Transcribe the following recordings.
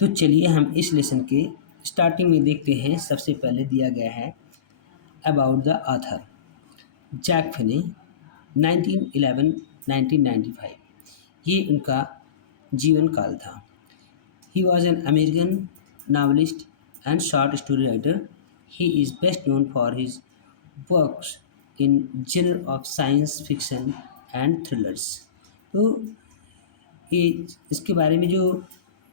तो चलिए हम इस लेसन के स्टार्टिंग में देखते हैं। सबसे पहले दिया गया है about the author Jack Finney 1911-1995। ये उनका जीवन काल था। He was an American novelist and short story writer. He is best known for his works in genre of science fiction and thrillers. तो ये इसके बारे में जो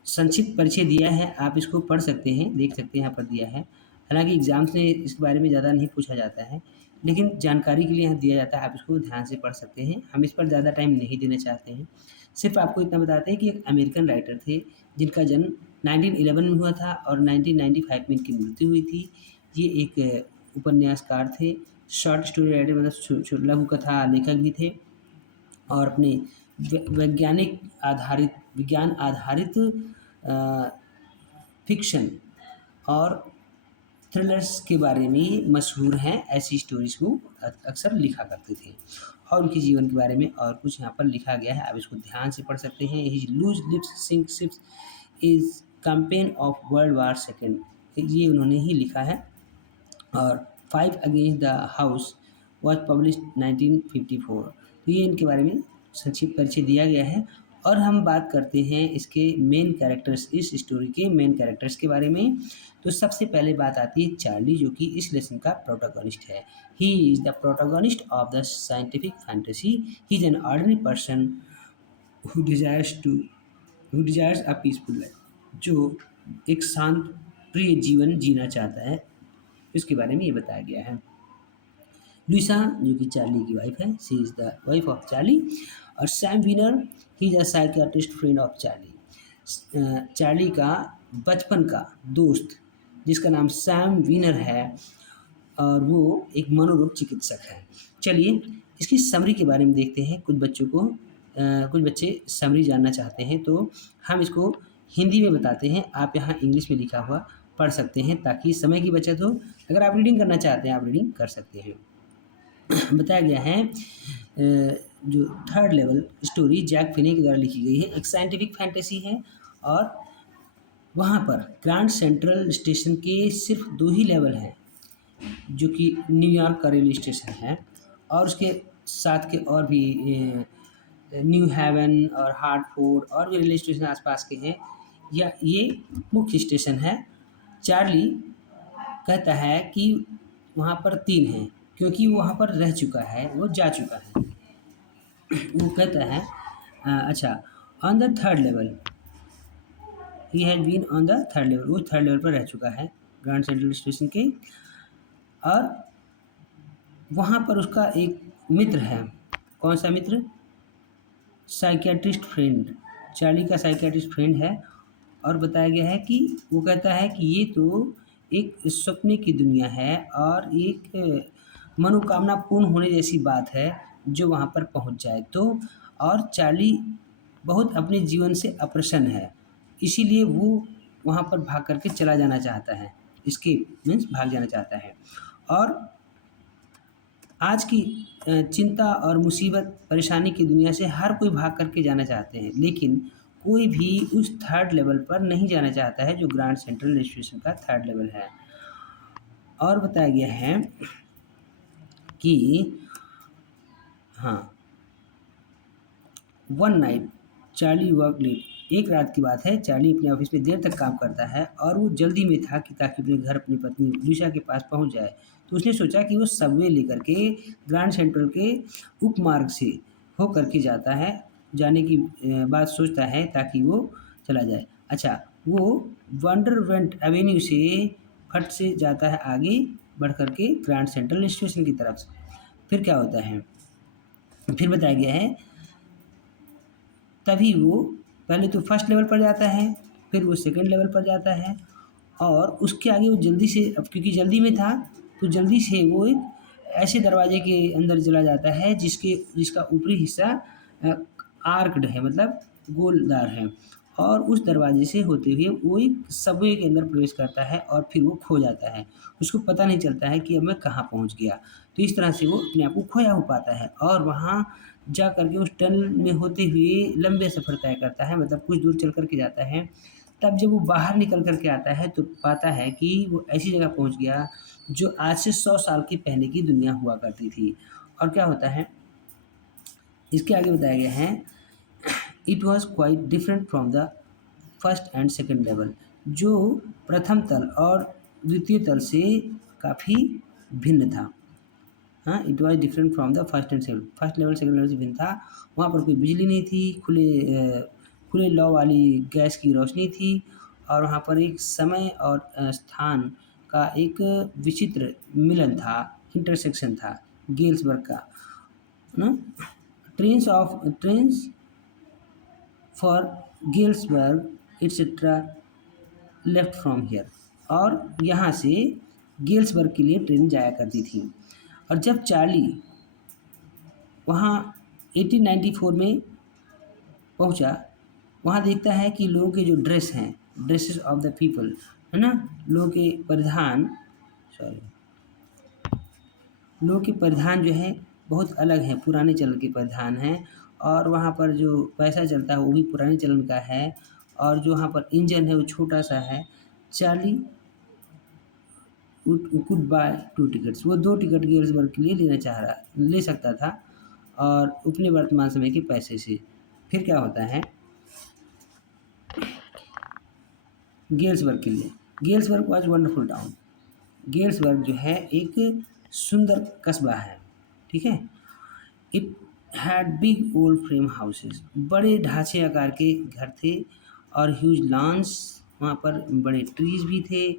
संक्षिप्त परिचय दिया है आप इसको पढ़ सकते हैं, देख सकते हैं यहाँ पर दिया है। हालांकि एग्जाम्स में इसके बारे में ज़्यादा नहीं पूछा जाता है, लेकिन जानकारी के लिए यहाँ दिया जाता है, आप इसको ध्यान से पढ़ सकते हैं। हम इस पर ज़्यादा टाइम नहीं देना चाहते हैं, सिर्फ आपको इतना बताते हैं कि एक अमेरिकन राइटर थे जिनका जन्म 1911 में हुआ था और 1995 में इनकी मृत्यु हुई थी। ये एक उपन्यासकार थे, शॉर्ट स्टोरी राइटर मतलब लघु कथा लेखक भी थे और अपने विज्ञान आधारित फिक्शन और थ्रिलर्स के बारे में मशहूर हैं। ऐसी स्टोरीज़ को अक्सर लिखा करते थे और उनके जीवन के बारे में और कुछ यहाँ पर लिखा गया है, आप इसको ध्यान से पढ़ सकते हैं। His loose lips sink ships is campaign of world war second, ये उन्होंने ही लिखा है। और 5 against the house was publish 1954। तो ये इनके बारे में संक्षिप्त परिचय दिया गया है। और हम बात करते हैं इसके मेन कैरेक्टर्स, इस स्टोरी के मेन कैरेक्टर्स के बारे में। तो सबसे पहले बात आती है चार्ली, जो कि इस लेसन का प्रोटोगोनिस्ट है। He is the protagonist of the scientific fantasy. He is an ordinary person who desires a peaceful life, जो एक शांत प्रिय जीवन जीना चाहता है, इसके बारे में ये बताया गया है। लुइसा, जो कि चार्ली की वाइफ है, she is the wife of Charlie. और Sam Weiner, he is a psychiatrist friend of Charlie. Charlie का बचपन का दोस्त जिसका नाम सैम विनर है और वो एक मनोरोग चिकित्सक है। चलिए इसकी समरी के बारे में देखते हैं। कुछ बच्चे समरी जानना चाहते हैं तो हम इसको हिंदी में बताते हैं, आप यहाँ इंग्लिश में लिखा हुआ पढ़ सकते हैं ताकि समय की बचत हो। अगर आप रीडिंग करना चाहते हैं आप रीडिंग कर सकते हैं। बताया गया है जो third level story Jack Finney के द्वारा लिखी गई है, एक साइंटिफिक फैंटेसी है और वहाँ पर ग्रैंड सेंट्रल स्टेशन के सिर्फ 2 ही लेवल हैं, जो कि न्यूयॉर्क का रेलवे स्टेशन है और उसके साथ के और भी न्यू हेवन और हार्टफोर्ड और भी रेलवे स्टेशन आसपास के हैं। या ये मुख्य स्टेशन है। चार्ली कहता है कि वहाँ पर 3 हैं क्योंकि वो वहाँ पर रह चुका है, वो जा चुका है। वो कहता है अच्छा, on the third level, he has been on the third level, वो थर्ड लेवल पर रह चुका है ग्रैंड सेंट्रल स्टेशन के। और वहाँ पर उसका एक मित्र है। कौन सा मित्र? साइकियाट्रिस्ट फ्रेंड, चार्ली का साइकियाट्रिस्ट फ्रेंड है। और बताया गया है कि वो कहता है कि ये तो एक सपने की दुनिया है और एक मनोकामना पूर्ण होने जैसी बात है जो वहाँ पर पहुँच जाए तो। और चार्ली बहुत अपने जीवन से अप्रसन्न है, इसीलिए वो वहाँ पर भाग करके चला जाना चाहता है, एस्केप मीन्स भाग जाना चाहता है। और आज की चिंता और मुसीबत परेशानी की दुनिया से हर कोई भाग करके जाना चाहते हैं, लेकिन कोई भी उस थर्ड लेवल पर नहीं जाना चाहता है जो ग्रैंड सेंट्रल स्टेशन का थर्ड लेवल है। और बताया गया है कि हाँ, one night Charlie work late, एक रात की बात है, चार्ली अपने ऑफिस में देर तक काम करता है और वो जल्दी में था कि ताकि अपने घर अपनी पत्नी लुइसा के पास पहुंच जाए। तो उसने सोचा कि वो सबवे लेकर के ग्रैंड सेंट्रल के उपमार्ग से हो करके जाता है, जाने की बात सोचता है ताकि वो चला जाए। अच्छा, वो वंडरवेंट एवेन्यू से फट से जाता है आगे बढ़ करके ग्रैंड सेंट्रल स्टेशन की तरफ से। फिर क्या होता है, फिर बताया गया है तभी वो पहले तो फर्स्ट लेवल पर जाता है, फिर वो सेकंड लेवल पर जाता है और उसके आगे वो जल्दी से, अब क्योंकि जल्दी में था तो जल्दी से वो एक ऐसे दरवाजे के अंदर चला जाता है जिसका ऊपरी हिस्सा आर्क्ड है, मतलब गोलदार है। और उस दरवाजे से होते हुए वो एक सबवे के अंदर प्रवेश करता है और फिर वो खो जाता है। उसको पता नहीं चलता है कि अब मैं कहाँ पहुँच गया। तो इस तरह से वो अपने आप को खोया हो पाता है और वहाँ जा कर के उस टनल में होते हुए लंबे सफ़र तय करता है, मतलब कुछ दूर चल कर के जाता है। तब जब वो बाहर निकल कर के आता है तो पाता है कि वो ऐसी जगह पहुँच गया जो आज से 100 साल की पहले की दुनिया हुआ करती थी। और क्या होता है, इसके आगे बताया गया है, it was quite different from the first and second level, जो प्रथम तल और द्वितीय तल से काफ़ी भिन्न था। हाँ, it was different from the first and second, first level second level से भिन्न था। वहाँ पर कोई बिजली नहीं थी, खुले लौ वाली गैस की रोशनी थी और वहाँ पर एक समय और स्थान का एक विचित्र मिलन था, इंटरसेक्शन था गेल्सबर्ग का। ना trains for Galesburg etcetera left from here, और यहाँ से गेल्सबर्ग के लिए ट्रेन जाया करती थी। और जब चार्ली वहाँ 1894 में पहुँचा, वहाँ देखता है कि लोगों के जो ड्रेस हैं, ड्रेसेस ऑफ द पीपल, है ना, सॉरी लोगों के परिधान जो है बहुत अलग हैं, पुराने चलन के परिधान हैं। और वहाँ पर जो पैसा चलता है वो भी पुराने चलन का है, और जो वहाँ पर इंजन है वो छोटा सा है। चार्ली कुड बाय 2 टिकट्स, वो 2 टिकट गेल्सबर्ग के लिए ले सकता था, और अपने वर्तमान समय के पैसे से। फिर क्या होता है, गेल्सबर्ग के लिए, Galesburg was wonderful town, Galesburg जो है एक सुंदर कस्बा है, ठीक है। It had big old frame houses, बड़े ढांचे आकार के घर थे, और ह्यूज लॉन्स, वहाँ पर बड़े ट्रीज भी थे,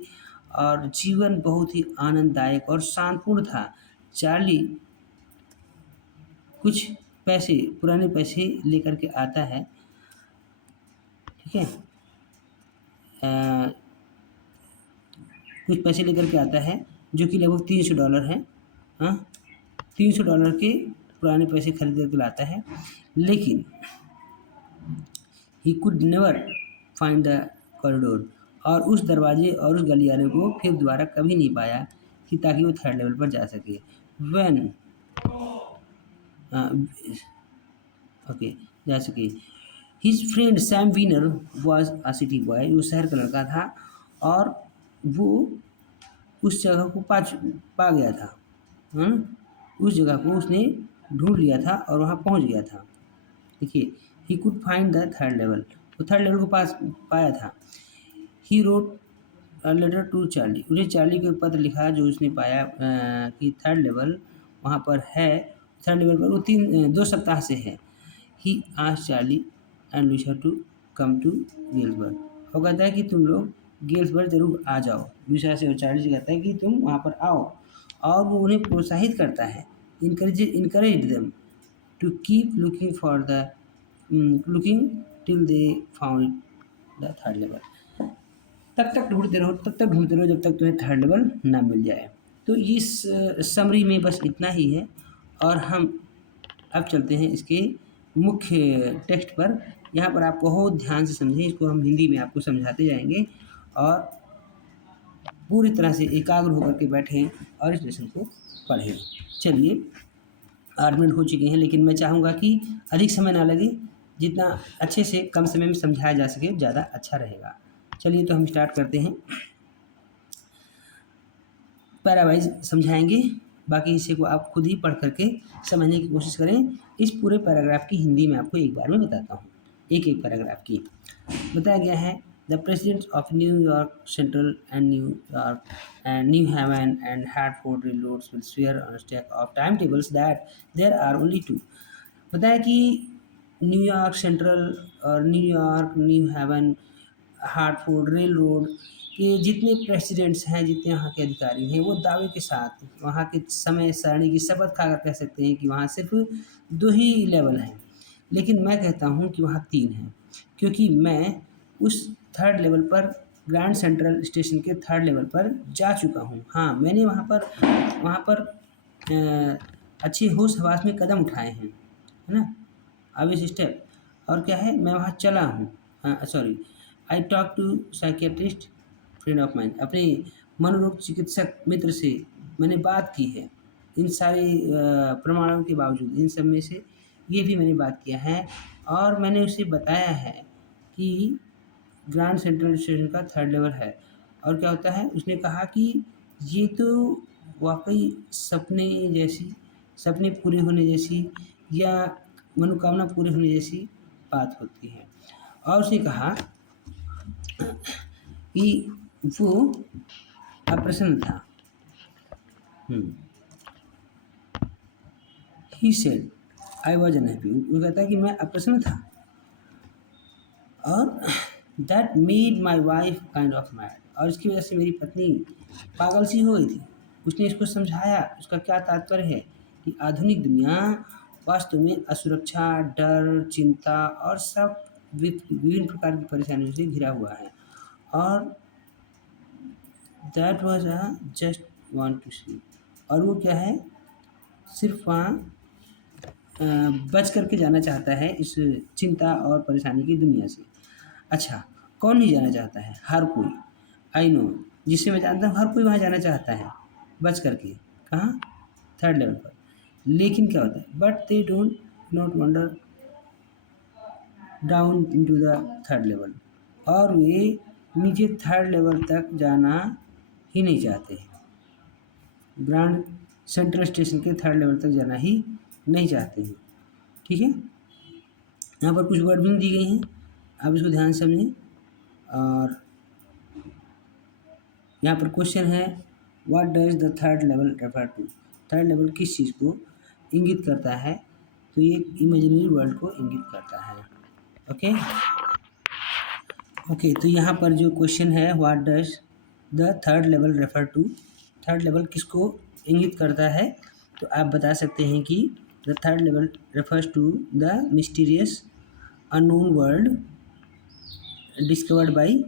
और जीवन बहुत ही आनंददायक और शांतिपूर्ण था। चार्ली कुछ पैसे, पुराने पैसे लेकर के आता है, ठीक है, कुछ पैसे लेकर के आता है जो कि लगभग $300 है। हाँ, $300 के पुराने पैसे खरीद करके लाता है, लेकिन he could never find the corridor, और उस दरवाजे और उस गलियारे को फिर दोबारा कभी नहीं पाया कि ताकि वो थर्ड लेवल पर जा सके। व्हेन ओके जा सके। His friend Sam Weiner was a city boy, वो शहर का लड़का था, और वो उस जगह को पा गया था, है ना, उस जगह को उसने ढूंढ लिया था और वहाँ पहुँच गया था। देखिए, he could find the third level, वो थर्ड लेवल को पाया था। He wrote a letter to Charlie, उन्हें चार्ली को एक पत्र लिखा जो उसने पाया कि थर्ड लेवल वहाँ पर है, थर्ड लेवल पर वो 2 सप्ताह से है। He asked Charlie and Louisa to come to Galesburg, वो कहता है कि तुम लोग गेल्सबर्ग ज़रूर आ जाओ। लूसिया से और चार्ली से कहता है कि तुम वहाँ पर आओ, और वो उन्हें प्रोत्साहित करता है, encourage them to keep looking till they found the third level, तब तक ढूंढते रहो जब तक तुम्हें थर्ड लेवल ना मिल जाए। तो इस समरी में बस इतना ही है, और हम अब चलते हैं इसके मुख्य टेक्स्ट पर। यहाँ पर आप बहुत ध्यान से समझें, इसको हम हिंदी में आपको समझाते जाएंगे, और पूरी तरह से एकाग्र होकर के बैठें और इस लेसन को पढ़ें। चलिए, 8 मिनट हो चुके हैं, लेकिन मैं चाहूँगा कि अधिक समय ना लगे, जितना अच्छे से कम समय में समझाया जा सके ज़्यादा अच्छा रहेगा। चलिए, तो हम स्टार्ट करते हैं, पैरा वाइज समझाएंगे, बाकी हिस्से को आप खुद ही पढ़ करके समझने की कोशिश करें। इस पूरे पैराग्राफ की हिंदी में आपको एक बार में बताता हूँ, एक एक पैराग्राफ की। बताया गया है, the presidents of New York Central and New Haven and Hartford railroads will swear on stack of time tables that there are only 2। बताया कि न्यूयॉर्क सेंट्रल और New Haven, Hartford rail road के जितने प्रेसिडेंट्स हैं, जितने वहाँ के अधिकारी हैं, वो दावे के साथ वहाँ के समय सारणी की शपथ खाकर कह सकते हैं कि वहाँ सिर्फ 2 ही लेवल हैं। लेकिन मैं कहता हूँ कि वहाँ 3 हैं, क्योंकि मैं उस थर्ड लेवल पर, ग्रैंड सेंट्रल स्टेशन के थर्ड लेवल पर जा चुका हूँ। हाँ, मैंने वहाँ पर अच्छे होश हवास में कदम उठाए हैं, है ना, अब इस स्टेप। और क्या है, मैं वहाँ चला हूँ, sorry, I talk to psychiatrist friend of mine, अपने मनोरोग चिकित्सक मित्र से मैंने बात की है। इन सारे प्रमाणों के बावजूद, इन सब में से ये भी मैंने बात किया है, और मैंने उसे बताया है कि ग्रांड सेंट्रल स्टेशन का थर्ड लेवल है। और क्या होता है, उसने कहा कि ये तो वाक़ई सपने पूरे होने जैसी या मनोकामना पूरी होने जैसी बात होती है। और उसने कहा कि वो अप्रसन्न था। He said I was unhappy, वो कहता है कि मैं अप्रसन्न था और that made my wife kind of mad, और इसकी वजह से मेरी पत्नी पागल सी हो गई थी। उसने इसको समझाया, उसका क्या तात्पर्य है कि आधुनिक दुनिया वास्तव में असुरक्षा, डर, चिंता और सब विभिन्न प्रकार की परेशानियों से घिरा हुआ है। और that was a just want to sleep, और वो क्या है, सिर्फ वहाँ बच करके जाना चाहता है इस चिंता और परेशानी की दुनिया से। अच्छा, कौन नहीं जाना चाहता है? हर कोई। आई नो, जिससे मैं जानता हूँ हर कोई वहाँ जाना चाहता है बच करके। कहाँ? थर्ड लेवल पर। लेकिन क्या होता है, but they don't not wonder down into the third level, और वे नीचे थर्ड लेवल तक जाना ही नहीं चाहते हैं। ग्रांड सेंट्रल स्टेशन के थर्ड लेवल तक जाना ही नहीं चाहते हैं। ठीक है, यहाँ पर कुछ वर्डिंग दी गई हैं, आप इसको ध्यान से समझें। और यहाँ पर क्वेश्चन है, what does the third level refer to? Third level किस चीज़ को इंगित करता है? तो ये इमेजिनरी वर्ल्ड को इंगित करता है। ओके ओके, तो यहाँ पर जो क्वेश्चन है, what does the third level refer to? Third level किसको इंगित करता है? तो आप बता सकते हैं कि the third level refers to the mysterious unknown world discovered by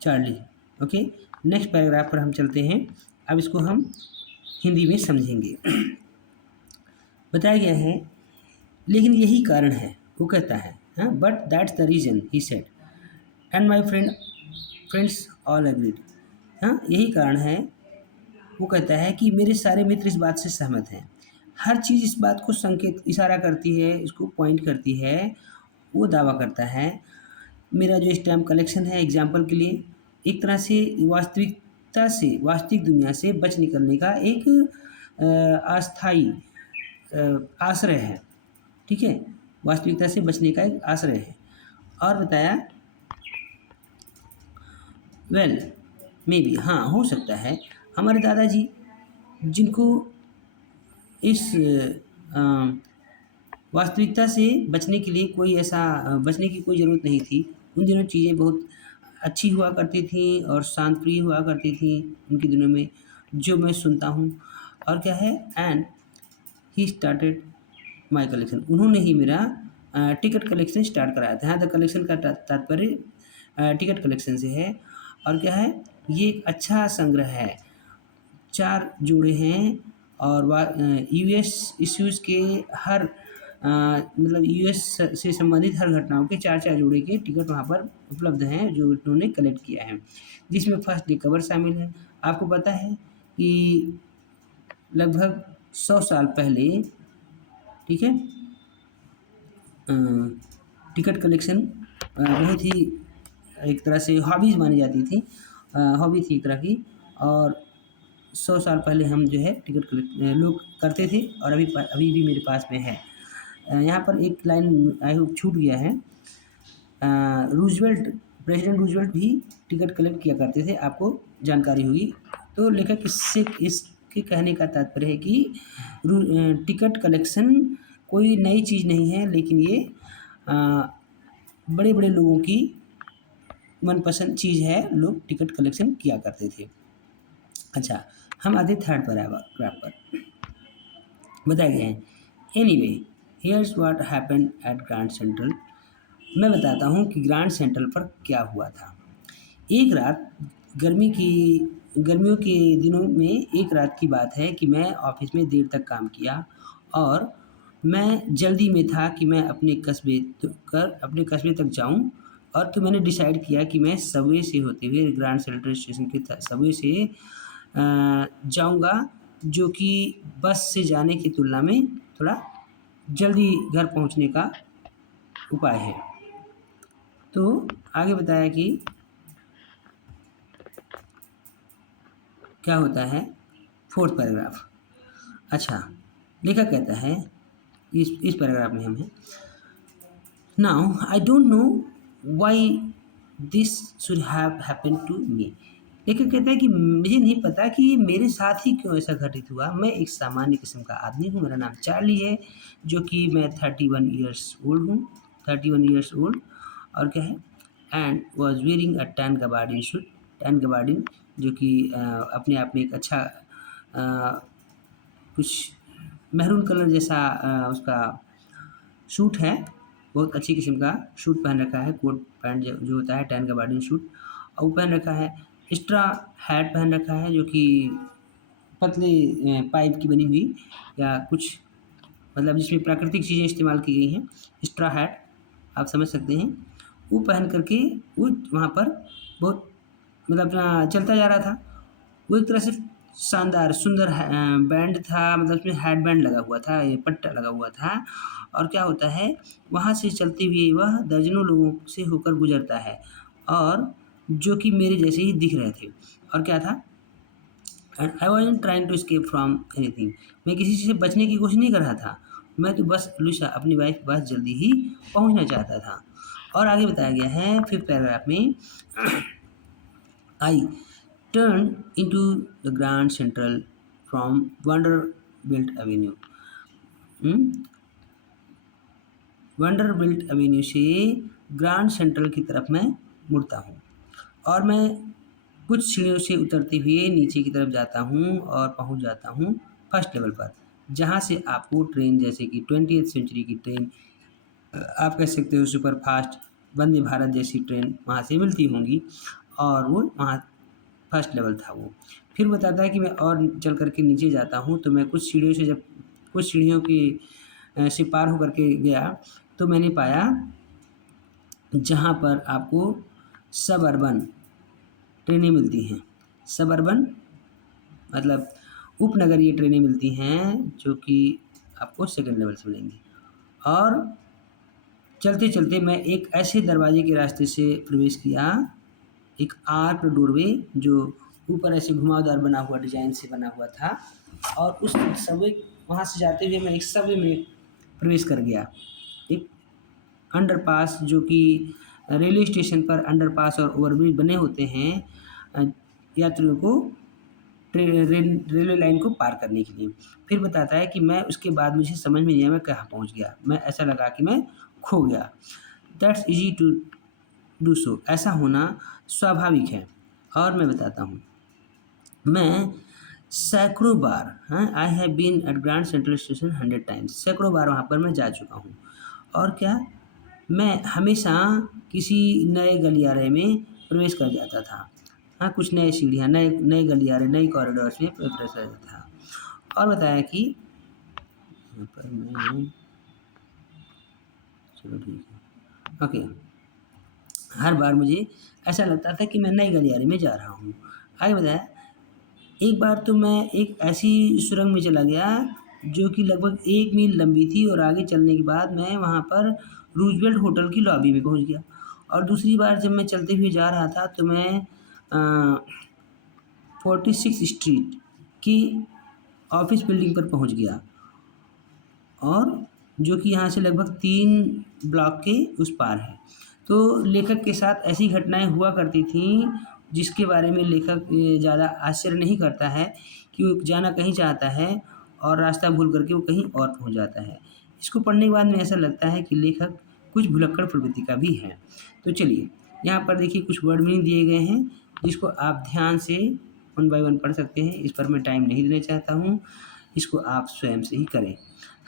Charlie. Okay, next paragraph पर हम चलते हैं। अब इसको हम हिंदी में समझेंगे। बताया गया है, लेकिन यही कारण है, वो कहता है, हाँ, but that's the reason he said and my friends all agreed. हाँ, यही कारण है, वो कहता है कि मेरे सारे मित्र इस बात से सहमत हैं। हर चीज़ इस बात को संकेत इशारा करती है, इसको पॉइंट करती है, वो दावा करता है। मेरा जो स्टैम्प कलेक्शन है, एग्जाम्पल के लिए, एक तरह से वास्तविक दुनिया से बच निकलने का एक अस्थाई आश्रय है। ठीक है, वास्तविकता से बचने का एक आश्रय है। और बताया, वेल मे बी, हाँ, हो सकता है हमारे दादाजी, जिनको इस वास्तविकता से बचने के लिए बचने की कोई ज़रूरत नहीं थी। उन दिनों चीज़ें बहुत अच्छी हुआ करती थी और शांत प्रिय हुआ करती थी उनके दिनों में, जो मैं सुनता हूँ। और क्या है, and he started my collection, उन्होंने ही मेरा टिकट कलेक्शन स्टार्ट कराया था। यहाँ तक कलेक्शन का तात्पर्य टिकट कलेक्शन से है। और क्या है, ये एक अच्छा संग्रह है। 4 जोड़े हैं और यूएस इश्यूज़ के हर मतलब यूएस से संबंधित हर घटनाओं के 4-4 जोड़े के टिकट वहाँ पर उपलब्ध हैं, जो उन्होंने कलेक्ट किया है, जिसमें फर्स्ट डे कवर शामिल है। आपको पता है कि लगभग 100 साल पहले, ठीक है, टिकट कलेक्शन बहुत ही एक तरह से हॉबीज़ मानी जाती थी, हॉबी थी एक तरह की। और 100 साल पहले हम जो है टिकट कलेक्ट लोग करते थे, और अभी भी मेरे पास में है। यहाँ पर एक लाइन आई होप छूट गया है। प्रेसिडेंट रूजवेल्ट भी टिकट कलेक्ट किया करते थे, आपको जानकारी होगी। तो लेखक इसके कहने का तात्पर्य है कि टिकट कलेक्शन कोई नई चीज़ नहीं है, लेकिन ये बड़े बड़े लोगों की मनपसंद चीज़ है, लोग टिकट कलेक्शन किया करते थे। अच्छा, हम आते थर्ड पैराग्राफ पर। बताया गया है, anyway here's what happened at Grand Central. मैं बताता हूँ कि ग्रैंड सेंट्रल पर क्या हुआ था। एक रात, गर्मियों के दिनों में एक रात की बात है कि मैं ऑफिस में देर तक काम किया और मैं जल्दी में था कि मैं अपने कस्बे तक जाऊं। और तो मैंने डिसाइड किया कि मैं सबवे से होते हुए ग्रैंड सेंट्रल स्टेशन के सबवे से जाऊंगा, जो कि बस से जाने की तुलना में थोड़ा जल्दी घर पहुंचने का उपाय है। तो आगे बताया कि क्या होता है 4th पैराग्राफ। अच्छा, लेखक कहता है इस पैराग्राफ में हम हैं, now I don't know why this should have happened to me. लेखक कहता है कि मुझे नहीं पता कि ये मेरे साथ ही क्यों ऐसा घटित हुआ। मैं एक सामान्य किस्म का आदमी हूँ, मेरा नाम चार्ली है, जो कि मैं 31 ईयर्स ओल्ड हूँ, 31 ईयर्स ओल्ड। और क्या है, and was wearing a tan gabardine suit. Tan gabardine जो कि अपने आप में एक अच्छा कुछ मैरून कलर जैसा उसका सूट है, बहुत अच्छी किस्म का सूट पहन रखा है, कोट पैंट जो होता है टैन गबार्डिन सूट, और वो पहन रखा है। एक्स्ट्रा हैट पहन रखा है, जो कि पतले पाइप की बनी हुई या कुछ, मतलब जिसमें प्राकृतिक चीज़ें इस्तेमाल की गई हैं। एक्स्ट्रा हैट आप समझ सकते हैं, वो पहन करके वो वहाँ पर बहुत मतलब अपना चलता जा रहा था। वो एक तरह से शानदार सुंदर बैंड था, मतलब उसमें हेड बैंड लगा हुआ था, ये पट्टा लगा हुआ था। और क्या होता है, वहाँ से चलते हुए वह दर्जनों लोगों से होकर गुजरता है, और जो कि मेरे जैसे ही दिख रहे थे। और क्या था, and I wasn't trying to escape from anything. मैं किसी चीज़ से बचने की कोशिश नहीं कर रहा था, मैं तो बस लुइसा अपनी वाइफ के पास जल्दी ही पहुंचना चाहता था। और आगे बताया गया है 5th पैराग्राफ में, I turn into the Grand Central from Vanderbilt Avenue. Vanderbilt Avenue से ग्रैंड सेंट्रल की तरफ मैं मुड़ता हूँ, और मैं कुछ सीढ़ियों से उतरते हुए नीचे की तरफ जाता हूँ और पहुँच जाता हूँ फर्स्ट लेवल पर, जहाँ से आपको ट्रेन जैसे कि 20th सेंचुरी की ट्रेन, आप कह सकते हो सुपर फास्ट वंदे भारत जैसी ट्रेन वहाँ से मिलती होंगी, और वो वहाँ फर्स्ट लेवल था वो। फिर बताता है कि मैं और चल कर के नीचे जाता हूँ, तो मैं कुछ सीढ़ियों से जब कुछ सीढ़ियों की से पार होकर के गया, तो मैंने पाया जहाँ पर आपको सबअर्बन ट्रेनें मिलती हैं। सबअर्बन मतलब उपनगरीय ट्रेनें मिलती हैं, जो कि आपको सेकंड लेवल से मिलेंगी। और चलते-चलते मैं एक ऐसे दरवाजे के रास्ते से प्रवेश किया, एक आर्क्ड डोरवे जो ऊपर ऐसे घुमावदार बना हुआ डिज़ाइन से बना हुआ था, और उस सबवे वहाँ से जाते हुए मैं एक सबवे में प्रवेश कर गया। एक अंडरपास जो कि रेलवे स्टेशन पर अंडरपास और ओवरब्रिज बने होते हैं यात्रियों को रेलवे लाइन को पार करने के लिए। फिर बताता है कि मैं उसके बाद मुझे समझ में नहीं आया मैं कहाँ पहुँच गया। मैं ऐसा लगा कि मैं खो गया। That's easy to do so. ऐसा होना स्वाभाविक है। और मैं बताता हूँ, मैं सैकड़ों बार I have been at Grand Central station 100 times. सैकड़ों बार वहाँ पर मैं जा चुका हूँ। और क्या, मैं हमेशा किसी नए गलियारे में प्रवेश कर जाता था। हाँ, कुछ नए सीढ़ियाँ, नए नए गलियारे, नई कॉरिडोर्स में प्रवेश कर जाता था। और बताया कि यहाँ पर मैं, चलो ठीक है, ओके, हर बार मुझे ऐसा लगता था कि मैं नए गलियारे में जा रहा हूँ। आगे बताया, एक बार तो मैं एक ऐसी सुरंग में चला गया जो कि लगभग 1 मील लंबी थी, और आगे चलने के बाद मैं वहाँ पर रूजवेल्ट होटल की लॉबी में पहुँच गया। और दूसरी बार जब मैं चलते हुए जा रहा था, तो मैं 46 स्ट्रीट की ऑफिस बिल्डिंग पर पहुँच गया, और जो कि यहाँ से लगभग 3 ब्लॉक के उस पार है। तो लेखक के साथ ऐसी घटनाएँ हुआ करती थीं, जिसके बारे में लेखक ज़्यादा आश्चर्य नहीं करता है कि वो जाना कहीं चाहता है और रास्ता भूल करके वो कहीं और पहुँच जाता है। इसको पढ़ने के बाद में ऐसा लगता है कि लेखक कुछ भुलक्कड़ प्रवृत्ति का भी है। तो चलिए, यहाँ पर देखिए कुछ वर्ड मीनिंग दिए गए हैं, जिसको आप ध्यान से वन बाय वन पढ़ सकते हैं। इस पर मैं टाइम नहीं देना चाहता हूँ, इसको आप स्वयं से ही करें।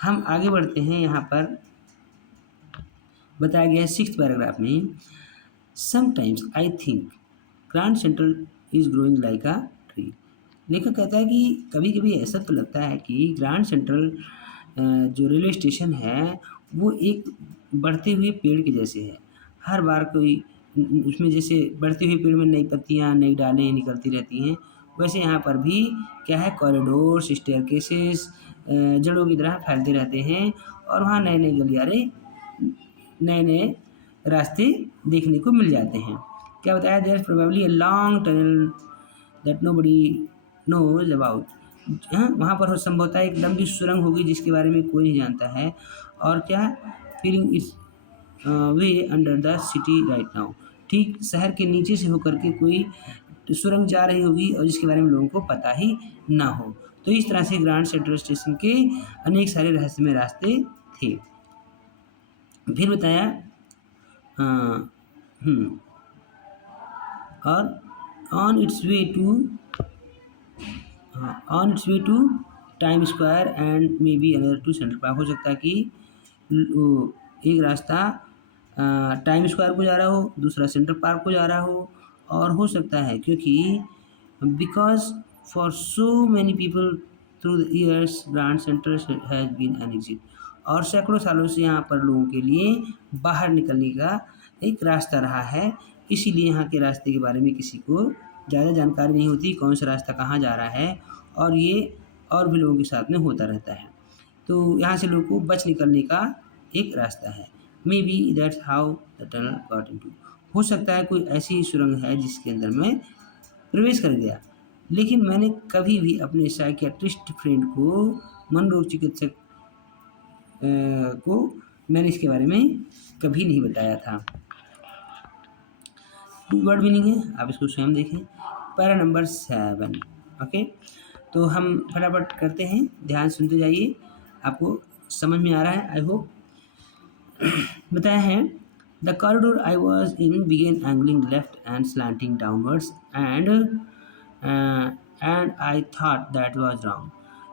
हम आगे बढ़ते हैं। यहाँ पर बताया गया है 6th पैराग्राफ में, sometimes I think grand central is growing like a tree. लेखक कहता है कि कभी-कभी ऐसा तो लगता है कि ग्रैंड सेंट्रल जो रेलवे स्टेशन है, वो एक बढ़ते हुए पेड़ के जैसे है। हर बार कोई उसमें जैसे बढ़ते हुए पेड़ में नई पत्तियाँ, नई डालें निकलती रहती हैं, वैसे यहाँ पर भी क्या है, कॉरिडोर्स, स्टेयरकेसेस जड़ों की तरह फैलते रहते हैं, और वहाँ नए-नए गलियारे, नए-नए रास्ते देखने को मिल जाते हैं। क्या बताया, there probably a long tunnel that nobody knows about. हाँ, वहाँ पर संभवतः एक लंबी सुरंग होगी जिसके बारे में कोई नहीं जानता है। और क्या, feeling it's way under the city right now. ठीक शहर के नीचे से होकर के कोई सुरंग जा रही होगी और जिसके बारे में लोगों को पता ही ना हो। तो इस तरह से ग्रैंड सेंट्रल स्टेशन के अनेक सारे रहस्यमय रास्ते थे। फिर बताया अ, और on its way to Time Square and maybe another to Central Park. हो सकता है कि एक रास्ता टाइम स्क्वायर को जा रहा हो, दूसरा सेंट्रल पार्क को जा रहा हो। और हो सकता है क्योंकि because for so many people through the years Grand Central has been an exit. और सैकड़ों सालों से यहाँ पर लोगों के लिए बाहर निकलने का एक रास्ता रहा है। इसीलिए यहाँ के रास्ते के बारे में किसी को ज़्यादा जानकारी नहीं होती, कौन सा रास्ता कहाँ जा रहा है। और ये और भी लोगों के साथ में होता रहता है। तो यहाँ से लोगों को बच निकलने का एक रास्ता है। May be that's how the tunnel got into. हो सकता है कोई ऐसी सुरंग है जिसके अंदर मैं प्रवेश कर गया। लेकिन मैंने कभी भी अपने साइकियाट्रिस्ट फ्रेंड को, मनोरोग चिकित्सक को मैंने इसके बारे में कभी नहीं बताया था। वर्ड मीनिंग है, आप इसको स्वयं देखें। Para number 7। ओके, तो हम फटाफट करते हैं, ध्यान सुनते जाइए, आपको समझ में आ रहा है आई होप। बताया है, the corridor I was in began angling left and slanting downwards and I thought that was wrong.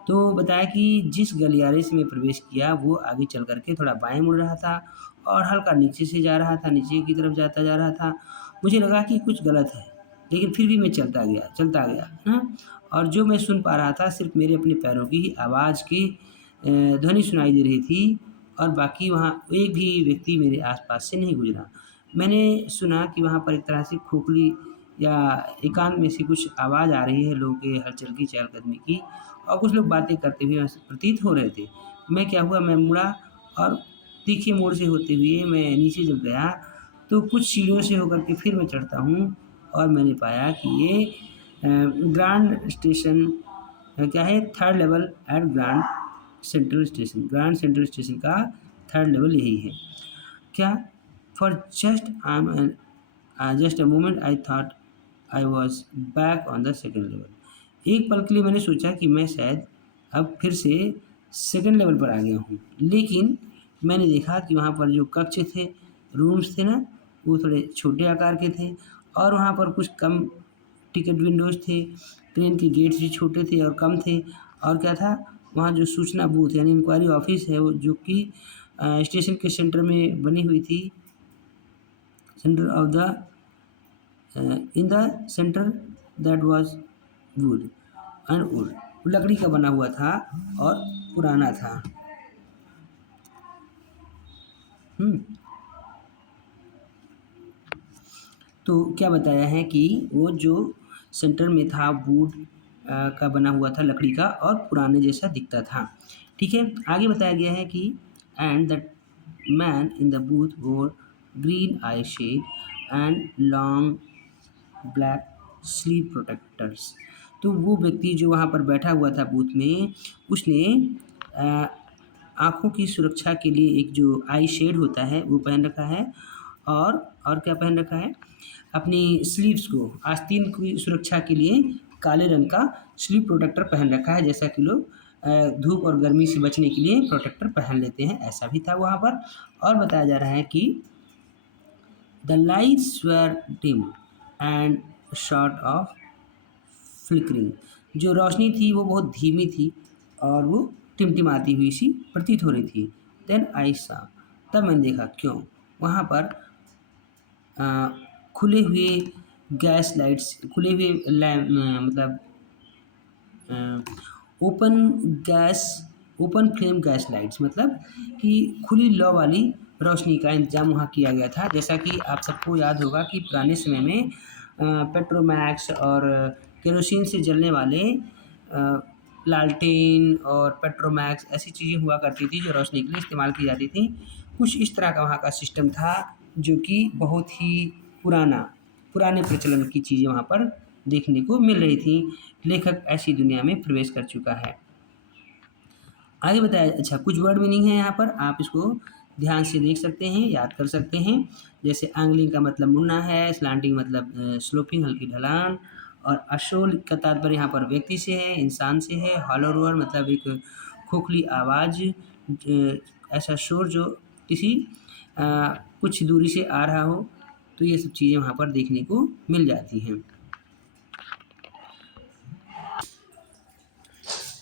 तो बताया कि जिस गलियारे से मैं प्रवेश किया वो आगे चल करके थोड़ा बाएं मुड़ रहा था और हल्का नीचे से जा रहा था, नीचे की तरफ जाता जा रहा था। मुझे लगा कि कुछ गलत है, लेकिन फिर भी मैं चलता गया हाँ। और जो मैं सुन पा रहा था सिर्फ मेरे अपने पैरों की ही आवाज़ की ध्वनि सुनाई दे रही थी। और बाकी वहाँ एक भी व्यक्ति मेरे आसपास से नहीं गुजरा। मैंने सुना कि वहाँ पर एक तरह से खोखली या एकांत में से कुछ आवाज़ आ रही है, लोगों के हलचल की, चहलकदमी की, और कुछ लोग बातें करते हुए प्रतीत हो रहे थे। मैं क्या हुआ, मैं मुड़ा और तीखे मोड़ से होते हुए मैं नीचे जब गया तो कुछ सीढ़ियों से होकर के फिर मैं चढ़ता हूँ और मैंने पाया कि ये ग्रांड स्टेशन क्या है, third level at Grand Central Station. Grand Central Station का थर्ड लेवल यही है। क्या, for just a moment I thought I was back on the second level. एक पल के लिए मैंने सोचा कि मैं शायद अब फिर से सेकेंड लेवल पर आ गया हूँ। लेकिन मैंने देखा कि वहाँ पर जो कक्ष थे, रूम्स थे ना, वो थोड़े छोटे आकार के थे और वहाँ पर कुछ कम टिकट विंडोज़ थे। ट्रेन के गेट्स भी छोटे थे और कम थे। और क्या था, वहाँ जो सूचना बूथ यानी इंक्वायरी ऑफिस है वो जो कि स्टेशन के सेंटर में बनी हुई थी, centre of the in the centre that was would and would, लकड़ी का बना हुआ था और पुराना था। तो क्या बताया है कि वो जो सेंटर में था वुड का बना हुआ था, लकड़ी का, और पुराने जैसा दिखता था। ठीक है, आगे बताया गया है कि and the man in the booth wore green eye shade and long black sleep protectors. तो वो व्यक्ति जो वहाँ पर बैठा हुआ था बूथ में, उसने आँखों की सुरक्षा के लिए एक जो आई शेड होता है वो पहन रखा है। और क्या पहन रखा है, अपनी स्लीव्स को, आस्तीन की सुरक्षा के लिए काले रंग का स्लीव प्रोटेक्टर पहन रखा है। जैसा कि लोग धूप और गर्मी से बचने के लिए प्रोटेक्टर पहन लेते हैं, ऐसा भी था वहाँ पर। और बताया जा रहा है कि the lights were dim and short of flickering. जो रोशनी थी वो बहुत धीमी थी और वो टिमटिमाती हुई सी प्रतीत हो रही थी। देन आई सा, तब मैंने देखा, क्यों, वहाँ पर खुले हुए गैस लाइट्स, खुले हुए मतलब ओपन फ्लेम गैस लाइट्स, मतलब कि खुली लौ वाली रोशनी का इंतज़ाम वहाँ किया गया था। जैसा कि आप सबको याद होगा कि पुराने समय में पेट्रोमैक्स और केरोसिन से जलने वाले लालटेन और पेट्रोमैक्स ऐसी चीज़ें हुआ करती थी जो रोशनी के लिए इस्तेमाल की जाती थी। कुछ इस तरह का वहाँ का सिस्टम था जो कि बहुत ही पुराने प्रचलन की चीज़ें वहाँ पर देखने को मिल रही थी। लेखक ऐसी दुनिया में प्रवेश कर चुका है। आगे बताया, अच्छा कुछ वर्ड मीनिंग है यहाँ पर, आप इसको ध्यान से देख सकते हैं, याद कर सकते हैं। जैसे एंगलिंग का मतलब मुड़ना है, स्लांटिंग मतलब स्लोपिंग हल्की ढलान, और अशोल का तात्पर्य यहाँ पर व्यक्ति से है, इंसान से है। हॉलो रोअर मतलब एक खोखली आवाज़, ऐसा शोर जो किसी अ, कुछ दूरी से आ रहा हो। तो ये सब चीज़ें वहाँ पर देखने को मिल जाती हैं।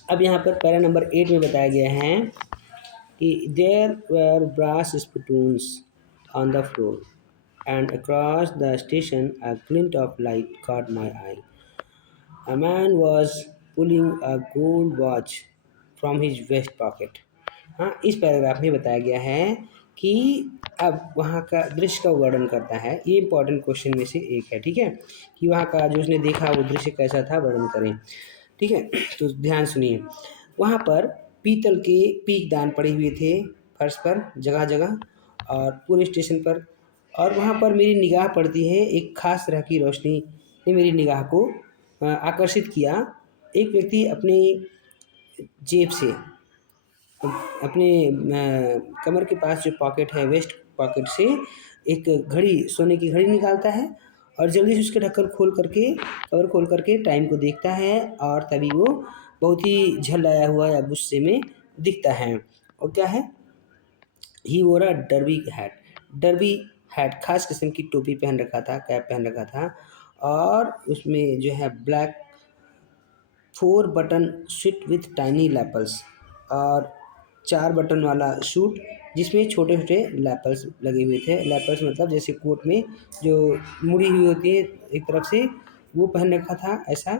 अब यहाँ पर पैरा नंबर 8 में बताया गया है कि there were brass spittoons on the floor, and across the station a glint of light caught my eye. A man was pulling a gold watch from his vest pocket. हाँ, इस paragraph में बताया गया है कि अब वहाँ का दृश्य का वर्णन करता है। ये इंपॉर्टेंट क्वेश्चन में से एक है, ठीक है, कि वहाँ का जो उसने देखा वो दृश्य कैसा था, वर्णन करें। ठीक है, तो ध्यान सुनिए। वहाँ पर पीतल के पीकदान पड़े हुए थे फर्श पर जगह जगह और पूरे स्टेशन पर, और वहाँ पर मेरी निगाह पड़ती है, एक खास तरह की रोशनी ने मेरी निगाह को आकर्षित किया। एक व्यक्ति अपने जेब से, अपने कमर के पास जो पॉकेट है, वेस्ट पॉकेट से एक घड़ी, सोने की घड़ी निकालता है और जल्दी से उसके ढक्कन खोल करके, कवर खोल करके टाइम को देखता है, और तभी वो बहुत ही झल्लाया हुआ या गुस्से में दिखता है। और क्या है, ही वोर अ डर्बी हैट, खास किस्म की टोपी पहन रखा था, कैप पहन रखा था, और उसमें जो है black 4 button suit with tiny lapels, और 4 बटन वाला सूट जिसमें छोटे-छोटे लैपल्स लगे हुए थे। लैपल्स मतलब जैसे कोट में जो मुड़ी हुई होती है एक तरफ से, वो पहन रखा था ऐसा।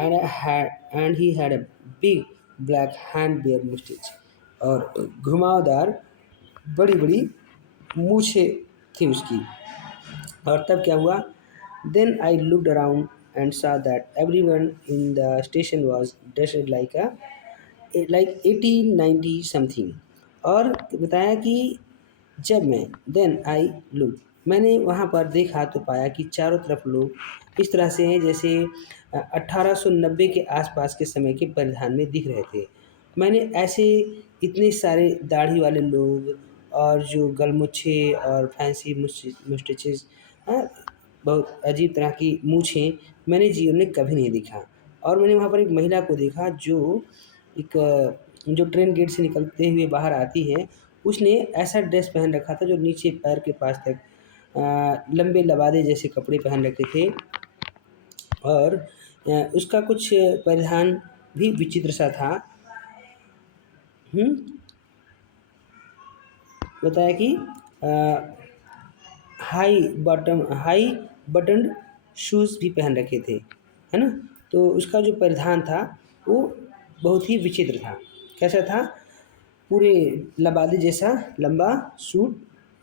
And he had a big black handlebar moustache, और घुमावदार बड़ी-बड़ी मूंछें थी उसकी। और तब क्या हुआ, then I looked around and saw that everyone in the station was dressed like 1890 something. और बताया कि जब मैं, देन आई लुक, मैंने वहाँ पर देखा तो पाया कि चारों तरफ लोग इस तरह से हैं जैसे 1890 के आसपास के समय के परिधान में दिख रहे थे। मैंने ऐसे इतने सारे दाढ़ी वाले लोग और जो गलमुच्छे और फैंसी मुस्टैचेस, बहुत अजीब तरह की मूछें मैंने जीवन में कभी नहीं देखा। और मैंने वहाँ पर एक महिला को देखा जो एक जो ट्रेन गेट से निकलते हुए बाहर आती है, उसने ऐसा ड्रेस पहन रखा था जो नीचे पैर के पास तक लंबे लबादे जैसे कपड़े पहन रखे थे, और उसका कुछ परिधान भी विचित्र सा था। बताया कि हाई बटन्ड शूज़ भी पहन रखे थे, है ना? तो उसका जो परिधान था वो बहुत ही विचित्र था। कैसा था? पूरे लबादे जैसा लंबा suit,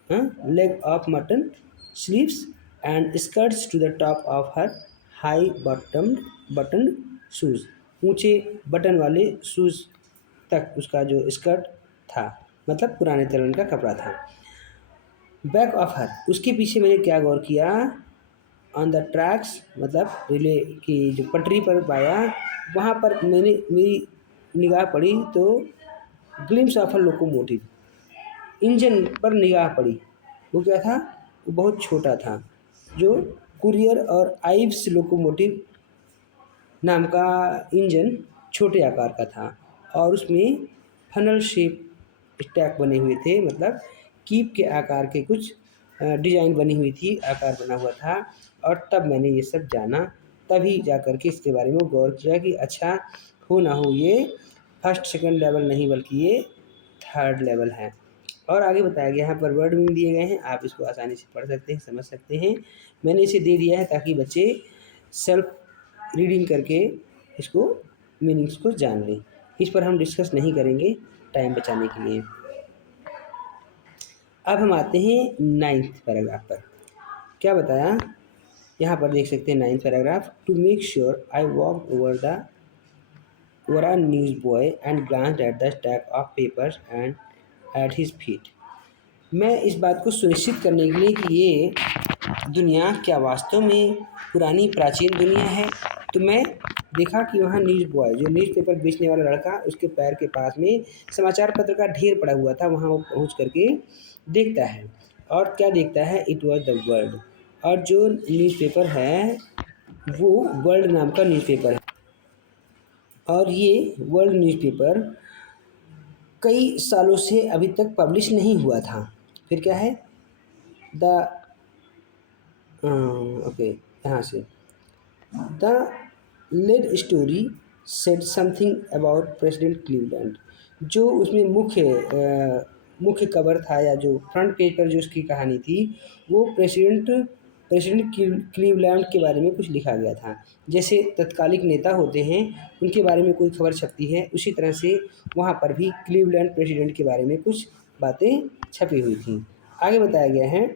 leg of mutton sleeves and skirts to the top of her high button shoes, ऊंचे बटन वाले शूज़ तक उसका जो स्कर्ट था, मतलब पुराने चलन का कपड़ा था। बैक ऑफ हर, उसके पीछे मैंने क्या गौर किया, ऑन द ट्रैक्स मतलब रेलवे की जो पटरी पर पाया, वहाँ पर मेरी निगाह पड़ी तो glimpse of a locomotive, engine पर निगाह पड़ी। वो क्या था, वो बहुत छोटा था, जो कुरियर और आइव्स लोकोमोटिव नाम का इंजन छोटे आकार का था, और उसमें फनल शेप स्टैक बने हुए थे, मतलब कीप के आकार के कुछ डिज़ाइन बनी हुई थी, आकार बना हुआ था। और तब मैंने ये सब जाना, तभी जा कर के इसके बारे में गौर किया कि अच्छा, हो ना हो ये फर्स्ट सेकंड लेवल नहीं बल्कि ये थर्ड लेवल है। और आगे बताया गया, यहाँ पर वर्ड मीनिंग दिए गए हैं, आप इसको आसानी से पढ़ सकते हैं, समझ सकते हैं। मैंने इसे दे दिया है ताकि बच्चे सेल्फ रीडिंग करके इसको मीनिंग्स को जान लें। इस पर हम डिस्कस नहीं करेंगे टाइम बचाने के लिए। अब हम आते हैं 9th पैराग्राफ पर। क्या बताया, यहाँ पर देख सकते हैं 9th paragraph. To make sure I walk over a news boy and glanced at the stack of papers and at his feet. मैं इस बात को सुनिश्चित करने के लिए कि ये दुनिया क्या वास्तव में पुरानी प्राचीन दुनिया है, तो मैं देखा कि वहाँ न्यूज़ बॉय जो न्यूज़पेपर बेचने वाला लड़का, उसके पैर के पास में समाचार पत्र का ढेर पड़ा हुआ था। वहाँ वो पहुँच करके देखता है, और क्या देखता है, इट वॉज द वर्ल्ड। और जो न्यूज़पेपर है वो वर्ल्ड नाम का न्यूज़पेपर है, और ये वर्ल्ड न्यूज़पेपर कई सालों से अभी तक पब्लिश नहीं हुआ था। फिर क्या है, द ओके, यहाँ से the lead story said something about President Cleveland. जो उसमें मुख्य कवर था, या जो फ्रंट पेज पर जो उसकी कहानी थी, वो प्रेसिडेंट प्रेसिडेंट क्लीवलैंड के बारे में कुछ लिखा गया था। जैसे तत्कालिक नेता होते हैं, उनके बारे में कोई खबर छपती है, उसी तरह से वहाँ पर भी क्लीवलैंड प्रेसिडेंट के बारे में कुछ बातें छपी हुई थी। आगे बताया गया है,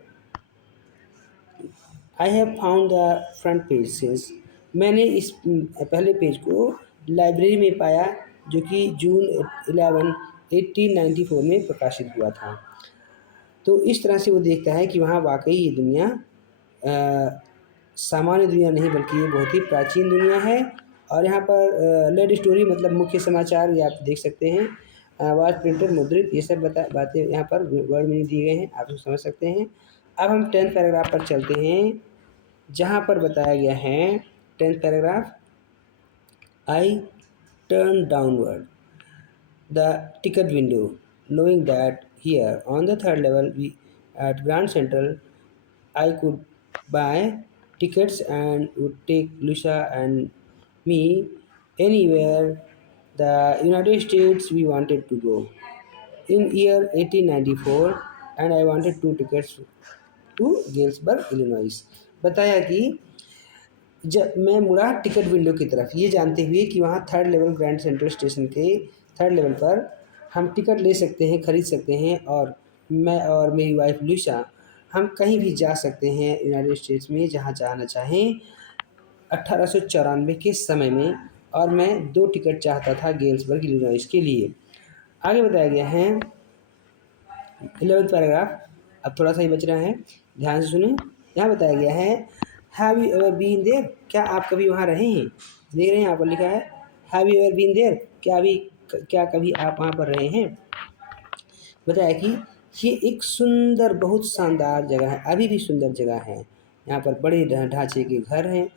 I have found the front pages. मैंने इस पहले पेज को लाइब्रेरी में पाया, जो कि जून 11 1894 में प्रकाशित हुआ था। तो इस तरह से वो देखता है कि वहाँ वाकई ये दुनिया सामान्य दुनिया नहीं, बल्कि ये बहुत ही प्राचीन दुनिया है। और यहाँ पर लेड स्टोरी मतलब मुख्य समाचार, ये आप देख सकते हैं। वाज प्रिंटेड मुद्रित, ये सब बातें यहाँ पर वर्ड में दिए गए हैं, आप लोग समझ सकते हैं। अब हम 10th पैराग्राफ पर चलते हैं, जहाँ पर बताया गया है 10th paragraph, I turn downward the ticket window, knowing that here on the third level at Grand Central I could buy tickets and would take Lucia and me anywhere the United States we wanted to go. In year 1894 and I wanted two tickets to Galesburg, Illinois. बताया कि जब मैं मुड़ा ticket window की तरफ, ये जानते हुए कि वहाँ third level grand Central station के थर्ड लेवल पर हम टिकट ले सकते हैं, खरीद सकते हैं, और मैं और मेरी वाइफ लुइसा हम कहीं भी जा सकते हैं यूनाइटेड स्टेट्स में, जहाँ जाना चाहें 1894 के समय में। और मैं 2 टिकट चाहता था गेल्सबर्ग इलिनॉइस के लिए। आगे बताया गया है 11th पैराग्राफ, अब थोड़ा सा ही बच रहा है, ध्यान से सुने। यहाँ बताया गया है, have you ever been there, क्या आप कभी वहाँ रहे हैं। देख रहे हैं यहाँ पर लिखा है have you ever been there, क्या कभी आप वहाँ पर रहे हैं। बताया कि ये एक सुंदर, बहुत शानदार जगह है, अभी भी सुंदर जगह है। यहाँ पर बड़े ढांचे के घर हैं,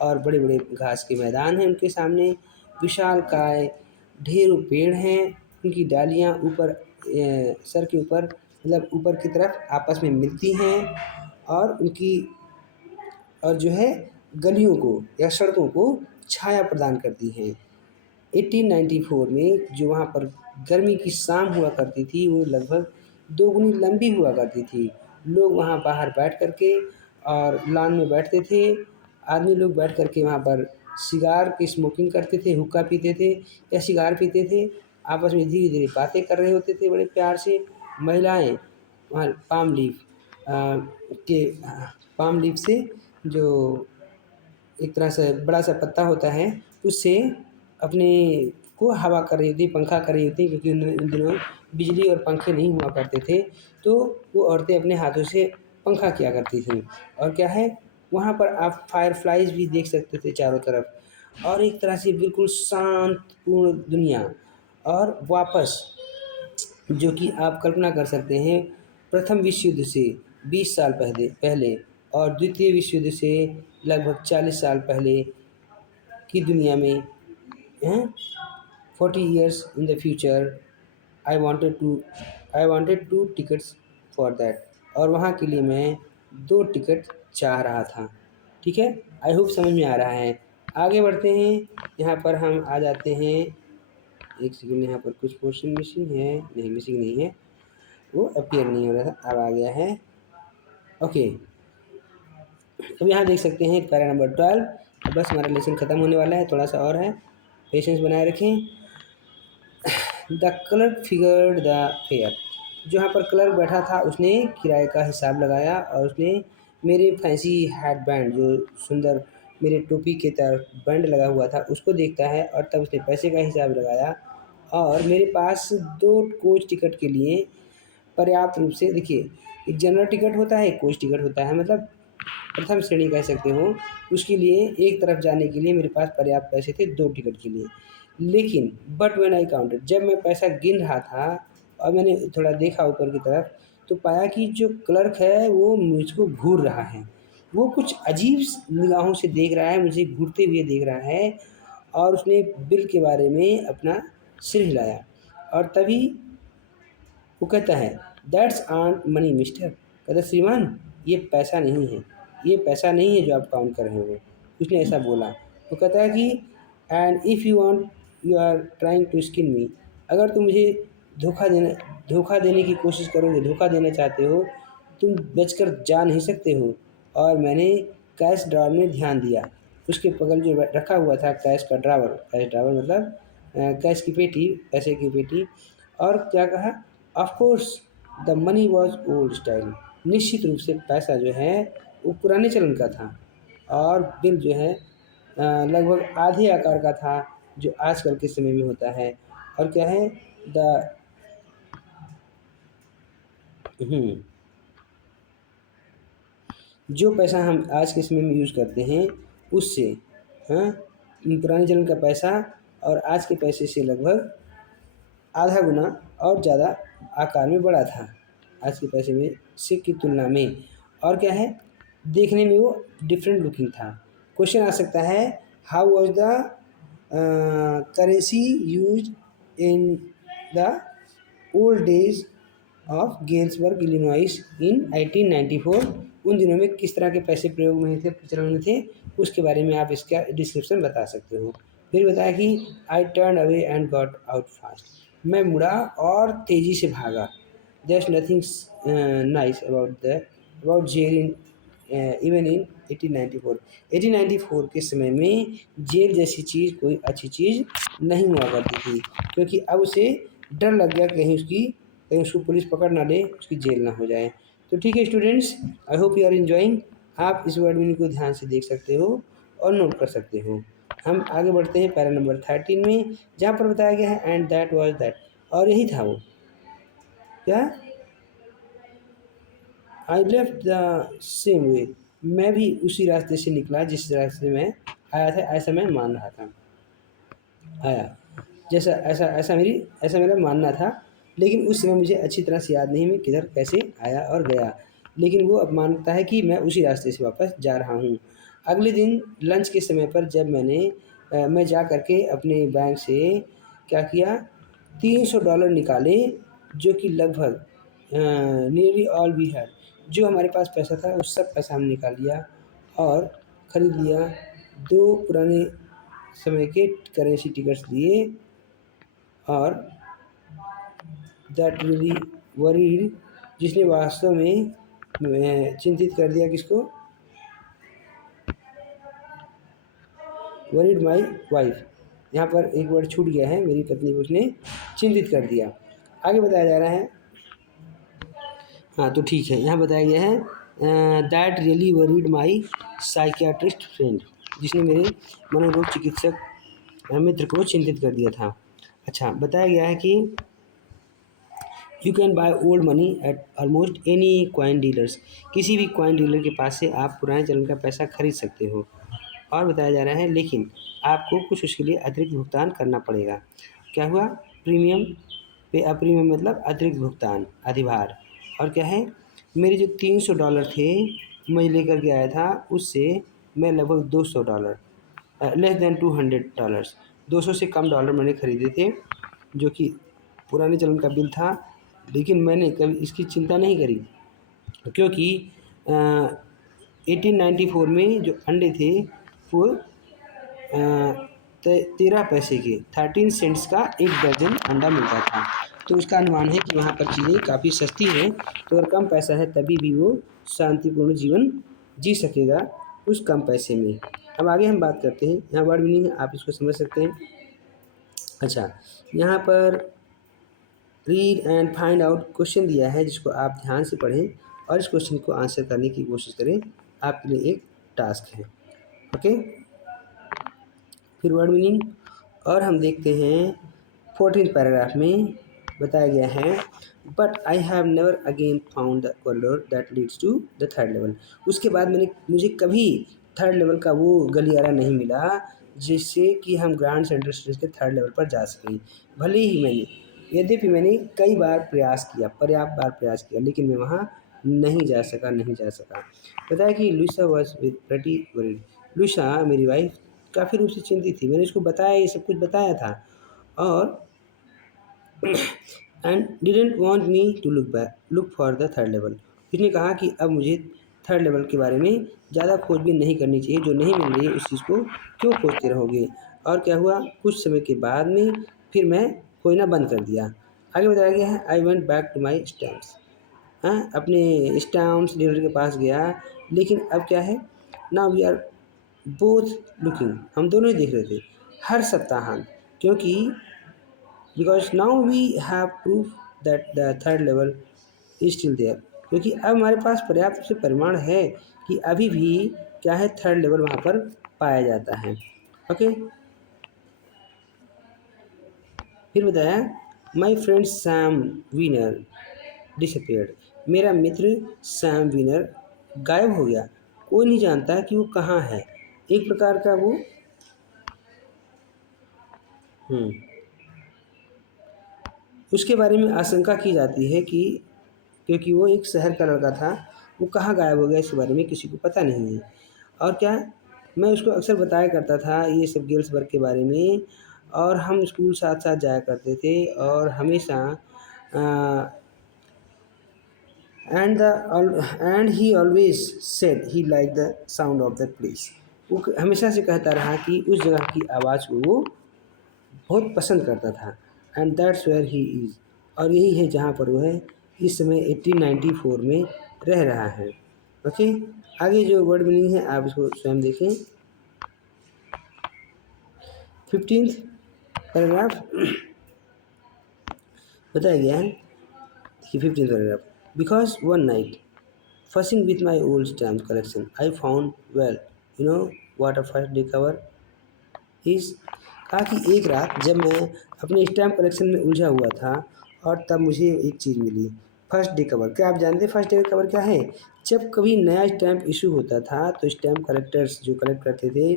और बड़े बड़े घास के मैदान हैं उनके सामने, विशालकाय ढेरों पेड़ हैं, उनकी डालियाँ ऊपर सर के ऊपर, मतलब ऊपर की तरफ आपस में मिलती हैं, और उनकी और जो है गलियों को या सड़कों को छाया प्रदान करती हैं। 1894 में जो वहाँ पर गर्मी की शाम हुआ करती थी, वो लगभग दोगुनी लंबी हुआ करती थी। लोग वहाँ बाहर बैठ कर के और लॉन में बैठते थे। आदमी लोग बैठ कर के वहाँ पर सिगार की स्मोकिंग करते थे, हुक्का पीते थे या सिगार पीते थे। आपस में धीरे-धीरे बातें कर रहे होते थे बड़े प्यार से। महिलाएँ वहाँ के पाम लीफ से, जो एक तरह से बड़ा सा पत्ता होता है, उससे अपने को हवा कर रही होती, पंखा कर रही होती, क्योंकि उन दिनों बिजली और पंखे नहीं हुआ करते थे, तो वो औरतें अपने हाथों से पंखा किया करती थीं। और क्या है, वहाँ पर आप फायरफ्लाइज भी देख सकते थे चारों तरफ, और एक तरह से बिल्कुल शांतपूर्ण दुनिया। और वापस जो कि आप कल्पना कर सकते हैं, प्रथम विश्व युद्ध से 20 साल पहले पहले और द्वितीय विश्व युद्ध से लगभग 40 साल पहले की दुनिया में हैं, 40 years in the future I wanted to I wanted 2 tickets for that. और वहाँ के लिए मैं 2 टिकट चाह रहा था। ठीक है, आई होप समझ में आ रहा है। आगे बढ़ते हैं, यहाँ पर हम आ जाते हैं, एक सेकंड, यहाँ पर कुछ पोर्शन मिसिंग है, नहीं मिसिंग नहीं है, वो अपीयर नहीं हो रहा था, अब आ गया है। ओके, अब यहाँ देख सकते हैं पैरा नंबर 12। बस हमारा लेसन ख़त्म होने वाला है, थोड़ा सा और है, पेशेंस बनाए रखें। The clerk figured the fair, जो यहाँ पर क्लर्क बैठा था उसने किराए का हिसाब लगाया, और उसने मेरे फैंसी हेड बैंड, जो सुंदर मेरे टोपी के तरफ बैंड लगा हुआ था, उसको देखता है, और तब उसने पैसे का हिसाब लगाया, और मेरे पास 2 कोच टिकट के लिए पर्याप्त रूप से देखिए, एक जनरल टिकट होता है, एक कोच टिकट होता है, मतलब प्रथम श्रेणी कह सकते हो। उसके लिए एक तरफ जाने के लिए मेरे पास पर्याप्त पैसे थे 2 टिकट के लिए। लेकिन बट व्हेन आई काउंटेड, जब मैं पैसा गिन रहा था और मैंने थोड़ा देखा ऊपर की तरफ, तो पाया कि जो क्लर्क है वो मुझको घूर रहा है। वो कुछ अजीब निगाहों से देख रहा है, मुझे घूरते हुए देख रहा है और उसने बिल के बारे में अपना सिर हिलाया और तभी वो कहता है, दैट्स आर्ट मनी मिस्टर। कहता, श्रीमान ये पैसा नहीं है, ये पैसा नहीं है जो आप काउंट कर रहे हो। उसने ऐसा बोला। वो कहता है कि and if you want you are trying to skin me, अगर तुम मुझे धोखा देने की कोशिश करोगे, धोखा देना चाहते हो, तुम बचकर जा नहीं सकते हो। और मैंने कैश ड्रॉवर में ध्यान दिया। उसके बगल जो रखा हुआ था कैश का ड्रॉवर, कैश ड्रॉवर मतलब कैश की पेटी, पैसे की पेटी। और क्या कहा, of course the money was old style. निश्चित रूप से पैसा जो है वो पुराने चलन का था और बिल जो है लगभग आधे आकार का था जो आजकल के समय में होता है। और क्या है, द हम्म, जो पैसा हम आज के समय में यूज़ करते हैं उससे, हाँ, पुराने चलन का पैसा और आज के पैसे से लगभग आधा गुना और ज़्यादा आकार में बड़ा था आज के पैसे में से की तुलना में। और क्या है, देखने में वो डिफरेंट लुकिंग था। क्वेश्चन आ सकता है, how was the currency used in the old days of Galesburg Illinois in 1894। उन दिनों में किस तरह के पैसे प्रयोग में थे, प्रचलन में थे, उसके बारे में आप इसका डिस्क्रिप्शन बता सकते हो। फिर बताया कि I turn away and got out fast. मैं मुड़ा और तेज़ी से भागा। There nothing nice about jail in even in 1894। 1894 के समय में जेल जैसी चीज़ कोई अच्छी चीज़ नहीं हुआ करती थी, क्योंकि अब उसे डर लग गया कहीं उसको पुलिस पकड़ ना ले, उसकी जेल ना हो जाए। तो ठीक है students, I hope you are enjoying. आप इस वर्ड मीनिंग को ध्यान से देख सकते हो और नोट कर सकते हो। हम आगे बढ़ते हैं पैरा नंबर 13 में, जहाँ पर बताया गया है एंड दैट वाज दैट। और यही था वो, क्या, I left the same way. मैं भी उसी रास्ते से निकला जिस रास्ते में आया था, ऐसा मैं मान रहा था, आया जैसा ऐसा मेरा मानना था। लेकिन उस समय मुझे अच्छी तरह से याद नहीं मैं किधर कैसे आया और गया, लेकिन वो अब मानता है कि मैं उसी रास्ते से वापस जा रहा हूँ। अगले दिन लंच के समय पर जब मैं जा कर के अपने बैंक से क्या किया, $300 निकाले, जो कि लगभग नियरली ऑल वी हैड, जो हमारे पास पैसा था उस सब पैसा हमने निकाल लिया और ख़रीद लिया 2 पुराने समय के करेंसी टिकट्स लिए। और दैट रियली वरीड, जिसने वास्तव में चिंतित कर दिया किसको, वरीड माई वाइफ। यहाँ पर एक वर्ड छूट गया है, मेरी पत्नी को उसने चिंतित कर दिया। आगे बताया जा रहा है, हाँ तो ठीक है, यहाँ बताया गया है that really worried my psychiatrist friend, जिसने मेरे मनोरोग चिकित्सक मित्र को चिंतित कर दिया था। अच्छा, बताया गया है कि you can by old money at almost any coin dealers. किसी भी कॉइन डीलर के पास से आप पुराने चलन का पैसा खरीद सकते हो। और बताया जा रहा है लेकिन आपको कुछ उसके लिए अतिरिक्त भुगतान करना पड़ेगा। क्या हुआ, प्रीमियम पे प्रीमियम मतलब अतिरिक्त भुगतान, अधिभार। और क्या है, मेरे जो $300 थे मैं लेकर के आया था, उससे मैं लगभग $200 लेस दैन $200, 200 से कम डॉलर मैंने खरीदे थे, जो कि पुराने चलन का बिल था। लेकिन मैंने कभी इसकी चिंता नहीं करी, क्योंकि 1894 में जो अंडे थे वो 13 पैसे के 13 सेंट्स का एक दर्जन अंडा मिलता था। तो उसका अनुमान है कि वहाँ पर चीज़ें काफ़ी सस्ती हैं, तो अगर कम पैसा है तभी भी वो शांतिपूर्ण जीवन जी सकेगा उस कम पैसे में। अब आगे हम बात करते हैं, यहाँ वर्ड मीनिंग है, आप इसको समझ सकते हैं। अच्छा, यहाँ पर read and find out question दिया है, जिसको आप ध्यान से पढ़ें और इस क्वेश्चन को आंसर करने की कोशिश करें, आपके लिए एक टास्क है। ओके, फिर वर्ड मीनिंग और हम देखते हैं 14th पैराग्राफ में बताया गया है, but I have never again found the corridor that leads to the third level. उसके बाद मुझे कभी थर्ड लेवल का वो गलियारा नहीं मिला जिससे कि हम ग्रैंड सेंट्रल स्टेशन के थर्ड लेवल पर जा सकें। भले ही यद्यपि मैंने कई बार प्रयास किया, पर्याप्त बार प्रयास किया, लेकिन मैं वहाँ नहीं जा सका। बताया कि Luisa was pretty worried. Luisa मेरी वाइफ काफ़ी रूप से चिंतित थी। मैंने उसको बताया, ये सब कुछ बताया था, और and didn't want me to look for the third level. उसने कहा कि अब मुझे थर्ड लेवल के बारे में ज़्यादा खोजबीन नहीं करनी चाहिए, जो नहीं मिल रही है उस चीज़ को क्यों खोजते रहोगे। और क्या हुआ, कुछ समय के बाद में फिर मैं खोजना बंद कर दिया। आगे बताया गया है, I went back to my stamps. हाँ, अपने स्टैम्प्स डीलर के पास गया, लेकिन अब क्या है, now we are both looking, हम दोनों ही देख रहे थे हर सप्ताहांत, क्योंकि because now we have proof that the third level is still there, क्योंकि अब हमारे पास पर्याप्त रूप से प्रमाण है कि अभी भी क्या है, थर्ड लेवल वहाँ पर पाया जाता है। ओके, फिर बताया, my friend Sam Wiener disappeared. मेरा मित्र सैम वीनर गायब हो गया, कोई नहीं जानता कि वो कहाँ है। एक प्रकार का वो हम्म उसके बारे में आशंका की जाती है कि क्योंकि वो एक शहर का लड़का था, वो कहाँ गायब हो गया इसके बारे में किसी को पता नहीं है। और क्या, मैं उसको अक्सर बताया करता था ये सब गेल्सबर्ग के बारे में, और हम स्कूल साथ साथ जाया करते थे, और हमेशा and he always said he like the sound of the place. वो हमेशा से कहता रहा कि उस जगह की आवाज़ को वो बहुत पसंद करता था। And that's where he is, और यही है जहाँ पर वो है, इस समय 1894 में रह रहा है। ओके, आगे जो वर्ड मीनिंग है आप इसको स्वयं देखें। 15th पैराग्राफ बताया गया है कि 15th paragraph, because one night fussing with my old stamp collection, I found, well, you know what a first day cover is। कहा कि एक रात जब मैं अपने स्टैम्प कलेक्शन में उलझा हुआ था, और तब मुझे एक चीज़ मिली, फर्स्ट डे कवर। क्या आप जानते हैं फर्स्ट डे कवर क्या है? जब कभी नया स्टैम्प इशू होता था तो स्टैम्प कलेक्टर्स जो कलेक्ट करते थे,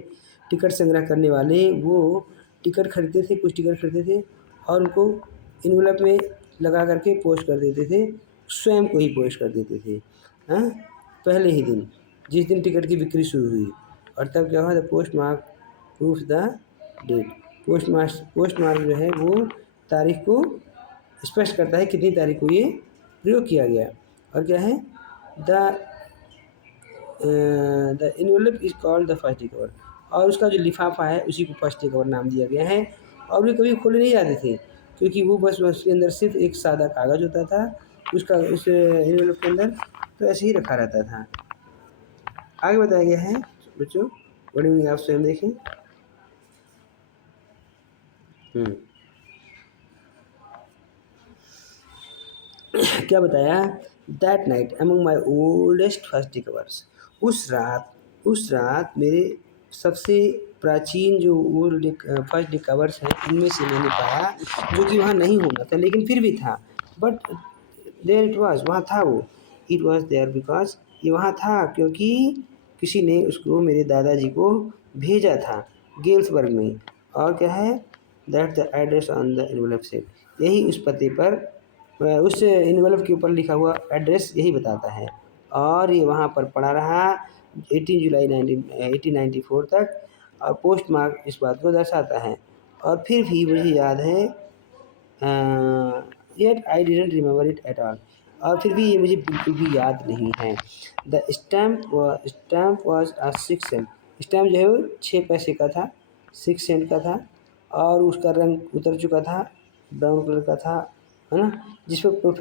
टिकट संग्रह करने वाले, वो टिकट खरीदते थे, कुछ टिकट खरीदते थे और उनको इन्वेलप में लगा करके पोस्ट कर देते थे, स्वयं को ही पोस्ट कर देते थे। हाँ, पहले ही दिन, जिस दिन टिकट की बिक्री शुरू हुई। और तब क्या हुआ, the postmark proof the date. Postmark जो है वो तारीख को स्पष्ट करता है कितनी तारीख को ये प्रयोग किया गया। और क्या है, the the envelope is called the first day cover, और उसका जो लिफाफा है उसी को फर्स्ट डे कवर नाम दिया गया है। और वे कभी खोले नहीं जाते थे, क्योंकि वो बस उसके अंदर सिर्फ एक सादा कागज़ होता था, उसका उस इन्वेलप के अंदर तो ऐसे ही रखा रहता था। आगे बताया गया है बच्चों, वर्डिंग आप स्वयं देखें। क्या बताया, that night among my oldest first day covers. उस रात मेरे सबसे प्राचीन जो ओल्ड फर्स्ट डे कवर्स हैं उनमें से मैंने पाया, जो कि वहाँ नहीं होना था लेकिन फिर भी था, बट देयर इट वाज, वहाँ था वो। इट वाज देयर बिकॉज, ये वहाँ था क्योंकि किसी ने उसको मेरे दादाजी को भेजा था गेल्सबर्ग में। और क्या है, that the address on the envelope set, यही उस पते पर उस इन्वेलप के ऊपर लिखा हुआ एड्रेस यही बताता है। और ये वहाँ पर पड़ा रहा 18 जुलाई 1894 तक, और पोस्ट मार्क इस बात को दर्शाता है। और फिर भी मुझे याद है, yet I didn't remember it at all, और फिर भी ये मुझे बिल्कुल भी याद नहीं है। The stamp was a 6 cent. Stamp जो है वो 6 पैसे का था, 6 सेंट का था, और उसका रंग उतर चुका था, ब्राउन कलर का था, है ना, जिस पर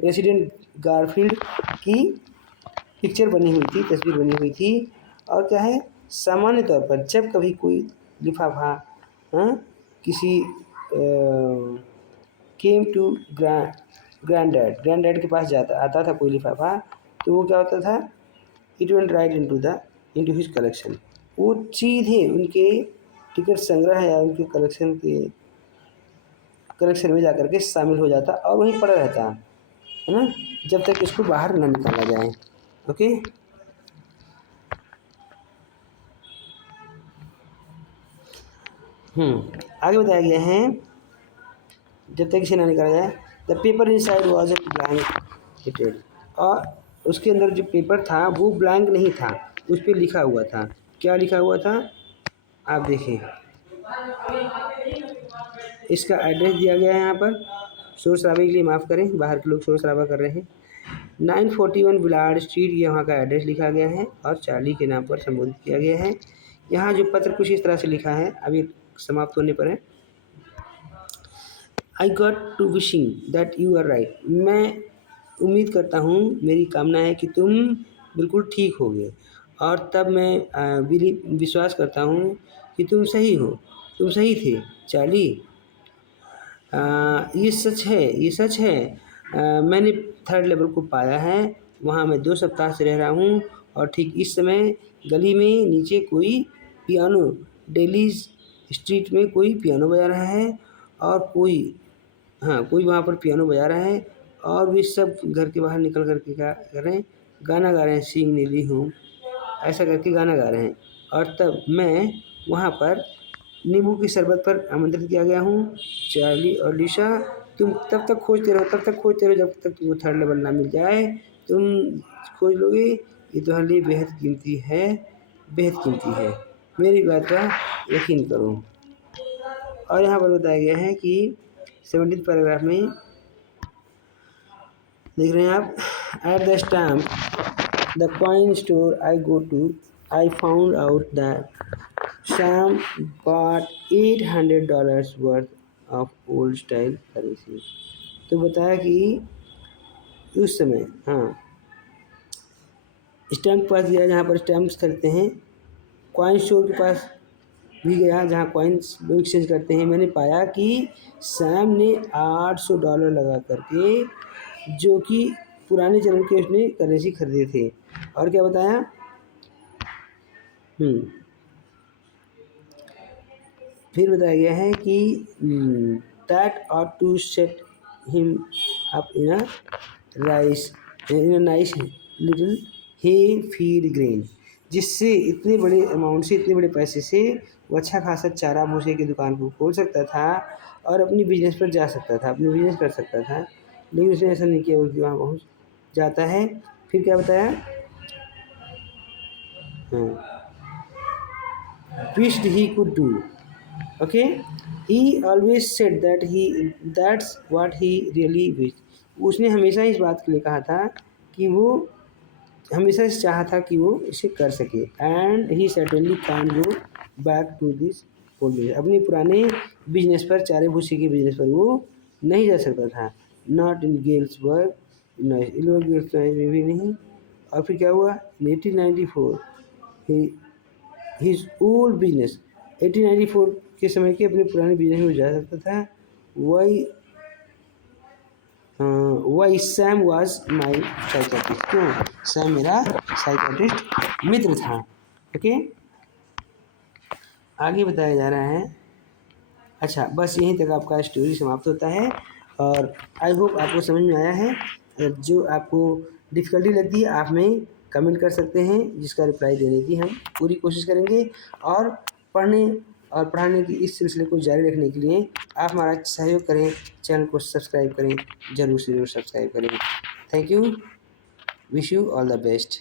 प्रेसिडेंट गारफील्ड की पिक्चर बनी हुई थी, तस्वीर बनी हुई थी। और क्या है, सामान्य तौर पर जब कभी कोई लिफाफा हाँ किसी केम टू ग्रैंड डैड के पास जाता आता था कोई लिफाफा, तो वो क्या होता था, it went right into his collection. वो सीधे उनके टिकट संग्रह या उनके कलेक्शन के कनेक्शन में जाकर के शामिल हो जाता और वहीं पड़ा रहता है ना, जब तक इसको बाहर ना निकाला जाए। ओके, आगे बताया गया है जब तक इसे ना निकाला जाए, the paper inside was blank, और उसके अंदर जो पेपर था वो ब्लैंक नहीं था, उस पर लिखा हुआ था। क्या लिखा हुआ था आप देखिए, इसका एड्रेस दिया गया है यहाँ पर। शोर शराबे के लिए माफ़ करें, बाहर के लोग शोर शराबा कर रहे हैं। 941 विलार्ड स्ट्रीट, ये वहाँ का एड्रेस लिखा गया है और चार्ली के नाम पर संबोधित किया गया है। यहाँ जो पत्र कुछ इस तरह से लिखा है, अभी समाप्त होने पर है। I got to wishing that you are right, मैं उम्मीद करता हूँ, मेरी कामना है कि तुम बिल्कुल ठीक होगे, और तब मैं विश्वास करता हूँ कि तुम सही हो, तुम सही थे चार्ली। ये सच है, ये सच है। मैंने थर्ड लेवल को पाया है, वहाँ मैं 2 सप्ताह से रह रहा हूँ, और ठीक इस समय गली में नीचे कोई पियानो, डेली स्ट्रीट में कोई पियानो बजा रहा है, और कोई वहाँ पर पियानो बजा रहा है, और वे सब घर के बाहर निकल कर के क्या कर रहे हैं, गाना गा रहे हैं, सिंग नीली हूँ, ऐसा करके गाना गा रहे हैं। और तब मैं वहाँ पर नींबू की शरबत पर आमंत्रित किया गया हूँ। चार्ली और लिसा, तुम तब तक खोजते रहो जब तक तुमको थर्ड लेवल ना मिल जाए। तुम खोज लोगे, ये तुम्हारे लिए बेहद कीमती है, बेहद कीमती है, मेरी बात का यकीन करो। और यहाँ पर बताया गया है कि 17 पैराग्राफ में देख रहे हैं आप, at the stamp the coin store I go to, I found out that Sam bought $800 worth of old style currency। तो बताया कि उस समय स्टैम्प के पास गया जहाँ पर स्टैम्प्स खरीदते हैं, कॉइन स्टोर के पास भी गया जहाँ कॉइन्स लोग एक्सचेंज करते हैं। मैंने पाया कि सैम ने $800 लगा करके, जो कि पुराने चलन के उसने करेंसी खरीदे थे। और क्या बताया, फिर बताया गया है कि that ought to set him up in a nice little hay feed grain, जिससे इतने बड़े अमाउंट से, इतने बड़े पैसे से वो अच्छा खासा चारा भूसे की दुकान को खोल सकता था और अपनी बिजनेस पर जा सकता था, अपनी बिजनेस कर सकता था। लेकिन उसने ऐसा नहीं किया, उसकी वहाँ पहुँच जाता है। फिर क्या बताया, wished he could do। Okay, he always said that's what he really wished। उसने हमेशा इस बात के लिए कहा था कि वो हमेशा से चाहा था कि वो इसे कर सके। And he certainly can go back to this old business, अपने पुराने बिजनेस पर, चारे भूसे के बिजनेस पर वो नहीं जा सकता था। नॉट इन गेल्सबर्ग में भी नहीं। और फिर क्या हुआ, 1894 हिज ओल्ड बिजनेस, 1894 के समय के अपने पुराने बिजनेस में जा सकता था। Why Sam was my psychiatrist, क्यों, सैम मेरा साइकेट्रिस्ट मित्र था। ओके, आगे बताया जा रहा है। अच्छा, बस यहीं तक आपका स्टोरी समाप्त होता है, और आई होप आपको समझ में आया है। जो आपको डिफ़िकल्टी लगती है आप में कमेंट कर सकते हैं, जिसका रिप्लाई देने की हम पूरी कोशिश करेंगे। और पढ़ने और पढ़ाने की इस सिलसिले को जारी रखने के लिए आप हमारा सहयोग करें, चैनल को सब्सक्राइब करें, ज़रूर से ज़रूर सब्सक्राइब करें। Thank you, wish you all the best.